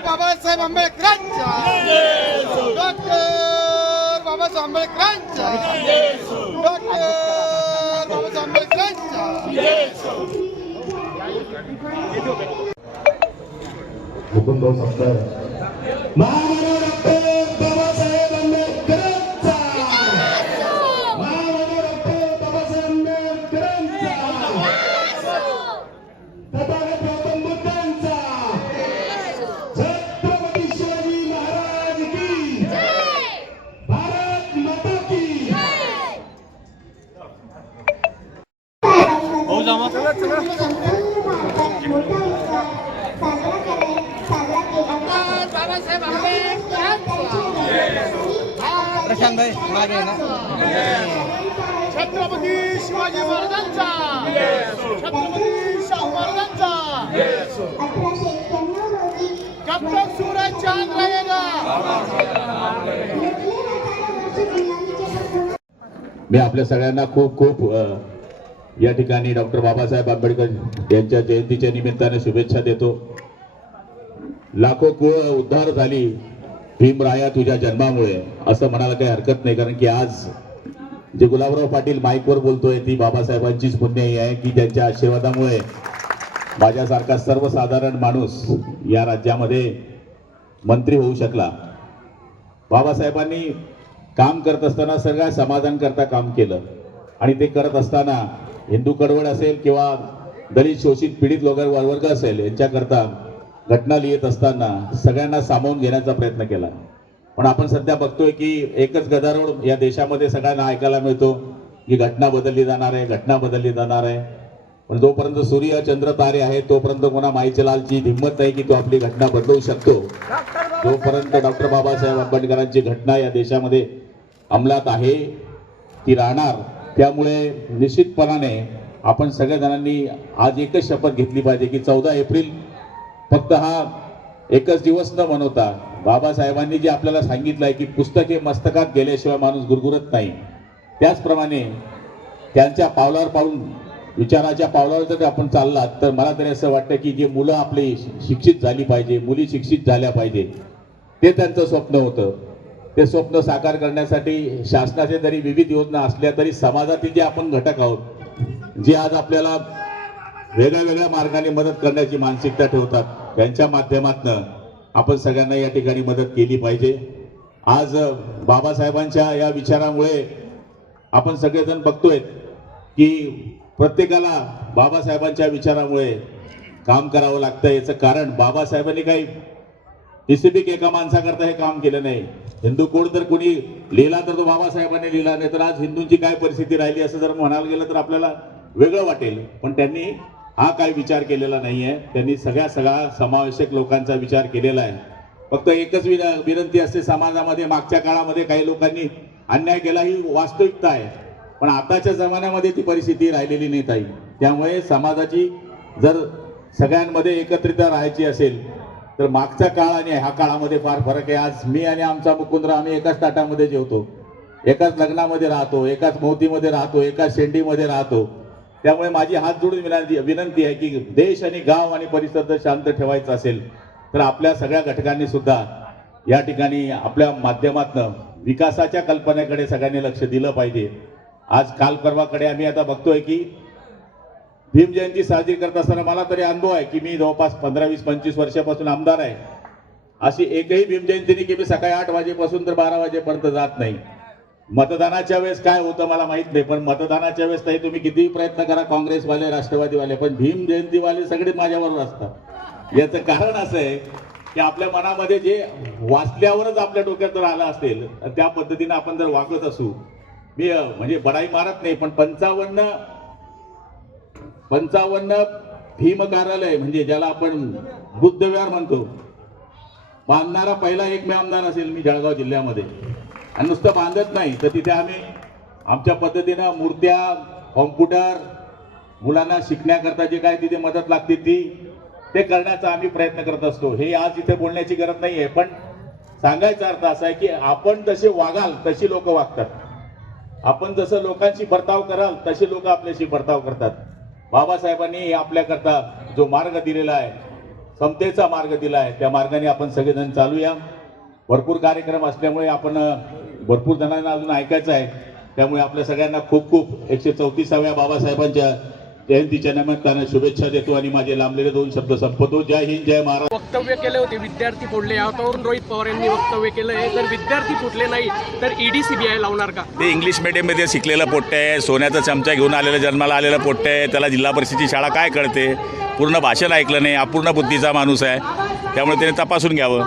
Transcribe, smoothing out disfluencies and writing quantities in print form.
बाबासाहेब आंबेडकरांच्या डॉक्टर बाबासाहेब आंबेडकरांच्या डॉक्टर बाबासाहेब आंबेडकरांच्या मुकुंद सत्तर महामानव डॉक्टर बाबासाहेब आंबेडकरांचा महामानव डॉक्टर बाबासाहेब आंबेडकरांचा तथागत गौतम बुद्धांचा छत्रपती शिवाजी महाराज की भारत माता की बाबासाहेब आंबेडकरांचा छत्रपती शिवाजी महाराजांचा छत्रपती शाहू महाराजांचा जब तक सूरज चांद रहेगा। मी आपल्या सगळ्यांना खूप खूप या ठिकाणी डॉक्टर बाबासाहेब आंबेडकर यांच्या जयंतीच्या निमित्ताने शुभेच्छा देतो। लाखो कुळ उद्धार झाली भीमराया तुझ्या जन्मामुळे असं म्हणायला काही हरकत नाही, कारण की आज जे गुलाबराव पाटील माईकवर बोलतोय ती बाबासाहेबांचीच पुण्याई आहे की ज्यांच्या आशीर्वादामुळे माझ्यासारखा सर्वसाधारण माणूस या राज्यामध्ये मंत्री होऊ शकला। बाबासाहेबांनी काम करत असताना सगळ्या समाजांकरता काम केलं आणि ते करत असताना हिंदू कडवड असेल किंवा दलित शोषित पीडित वर्ग असेल यांच्याकरता घटना लिहित असताना सगळ्यांना सामावून घेण्याचा प्रयत्न केला। पण आपण सध्या बघतोय की एकच गदारोळ या देशामध्ये सगळ्यांना ऐकायला मिळतो की घटना बदलली जाणार आहे, घटना बदलली जाणार आहे। पण जोपर्यंत सूर्य चंद्र तारे आहेत तोपर्यंत कोणा माईच्या लालची हिंमत नाही की तो आपली घटना बदलवू शकतो। जोपर्यंत डॉक्टर बाबासाहेब आंबेडकरांची घटना या देशामध्ये अंमलात आहे ती राहणार। त्यामुळे निश्चितपणाने आपण सगळ्या जणांनी आज एकच शपथ घेतली पाहिजे की 14 एप्रिल फक्त हा एकच दिवस न मनवता बाबासाहेबांनी जे आपल्याला सांगितलं आहे की पुस्तके मस्तकात गेल्याशिवाय माणूस गुरगुरत नाही, त्याचप्रमाणे त्यांच्या पावलावर पाऊल विचाराच्या पावलावर जर आपण चाललात तर मला तरी असं वाटतं की जे मुलं आपली शिक्षित झाली पाहिजे, मुली शिक्षित झाल्या पाहिजे, ते त्यांचं स्वप्न होतं। ते स्वप्न साकार करण्यासाठी शासनाचे जरी विविध योजना असल्या तरी समाजातील जे आपण घटक आहोत जे आज आपल्याला वेगळ्या वेगळ्या मार्गाने मदत करण्याची मानसिकता ठेवतात त्यांच्या माध्यमातून आपण सगळ्यांना या ठिकाणी मदत केली पाहिजे। आज बाबासाहेबांच्या या विचारामुळे आपण सगळेजण बघतोय की प्रत्येकाला बाबासाहेबांच्या विचारामुळे काम करावं लागतं। याचं कारण बाबासाहेबांनी काही स्पेसिफिक एका माणसाकरता हे काम केलं नाही। हिंदू कोड जर कोणी लिहिला तर तो बाबासाहेबांनी लिहिला, नाही तर आज हिंदूंची काय परिस्थिती राहिली असं जर म्हणायला गेलं तर आपल्याला वेगळं वाटेल। पण त्यांनी हा काही विचार केलेला नाहीये, त्यांनी सगळा समावेशक लोकांचा विचार केलेला आहे। फक्त एकच विनंती असते समाजामध्ये, मागच्या काळामध्ये काही लोकांनी अन्याय केला ही वास्तविकता आहे, पण आताच्या जमान्यामध्ये ती परिस्थिती राहिलेली नाही ताई। त्यामुळे समाजाची जर सगळ्यांमध्ये एकत्रित राहायची असेल तर मागचा काळ आणि ह्या काळामध्ये फार फरक आहे। आज मी आणि आमचा मुकुंदराव आम्ही एकाच ताटामध्ये जेवतो, एकाच लग्नामध्ये राहतो, एकाच मोतीमध्ये राहतो, एकाच शेंडीमध्ये राहतो। त्यामुळे माझी हात जोडून विनंती आहे की देश आणि गाव आणि परिसर जर शांत ठेवायचा असेल तर आपल्या सगळ्या घटकांनी सुद्धा या ठिकाणी आपल्या माध्यमातून विकासाच्या कल्पनेकडे सगळ्यांनी लक्ष दिलं पाहिजे। आज काल परवाकडे आम्ही आता बघतोय की भीम जयंती साजरी करत असताना मला तरी अनुभव आहे की मी जवळपास 15-20-25 वर्षापासून आमदार आहे, अशी एकही भीम जयंती नाही की मी सकाळी 8 वाजेपासून तर 12 वाजेपर्यंत जात नाही। मतदानाच्या वेळेस काय होतं मला माहित नाही, पण मतदानाच्या वेळेस ताई तुम्ही कितीही प्रयत्न करा, काँग्रेसवाले राष्ट्रवादीवाले, पण भीम जयंतीवाले सगळे माझ्याबरोबर असतात। याचं कारण असं आहे की आपल्या मनामध्ये जे वाचल्यावरच आपल्या डोक्यात जर आलं असेल त्या पद्धतीने आपण जर वागत असू, मी म्हणजे बडाई मारत नाही, पण 55 भीम कार्यालय म्हणजे ज्याला आपण बुद्धविहार म्हणतो बांधणारा पहिला एकमेव आमदार असेल मी जळगाव जिल्ह्यामध्ये। आणि नुसतं बांधत नाही तर तिथे आम्ही आमच्या पद्धतीनं मूर्त्या, कॉम्प्युटर, मुलांना शिकण्याकरता जे काय तिथे मदत लागते ते करण्याचा आम्ही प्रयत्न करत असतो। हे आज इथे बोलण्याची गरज नाहीये, पण सांगायचा अर्थ असा आहे की आपण जसे वागाल तशी लोक वागतात, आपण जसं लोकांशी बर्ताव कराल तसे लोक आपल्याशी बर्ताव करतात। बाबासाहेबांनी आपल्याकरता जो मार्ग दिलेला आहे समतेचा मार्ग दिला आहे, त्या मार्गाने आपण सगळेजण चालूया. भरपूर कार्यक्रम असल्यामुळे आपण भरपूर जणांना अजून ऐकायचं आहे, त्यामुळे आपल्या सगळ्यांना खूप खूप 134व्या बाबासाहेबांच्या जयंतीच्या निमित्तानं शुभेच्छा देतो आणि माझे लांबलेले 2 शब्द संपवतो. जय हिंद, जय महाराष्ट्र. वक्तव्य केले होते विद्यार्थी फोडले, यावरून रोहित पवार यांनी वक्तव्य केलं आहे, जर विद्यार्थी फुटले नाही तर ईडी सीबीआय लावणार का? ते इंग्लिश मीडियममध्ये शिकलेलं पोट्टे आहे, सोन्याचा चमचा घेऊन आलेलं, जन्माला आलेलं पोट्टे आहे. त्याला जिल्हा परिषदेची शाळा काय कळते? पूर्ण भाषण ऐकलं नाही, अपूर्ण बुद्धीचा माणूस आहे, त्यामुळे त्याने तपासून घ्यावं.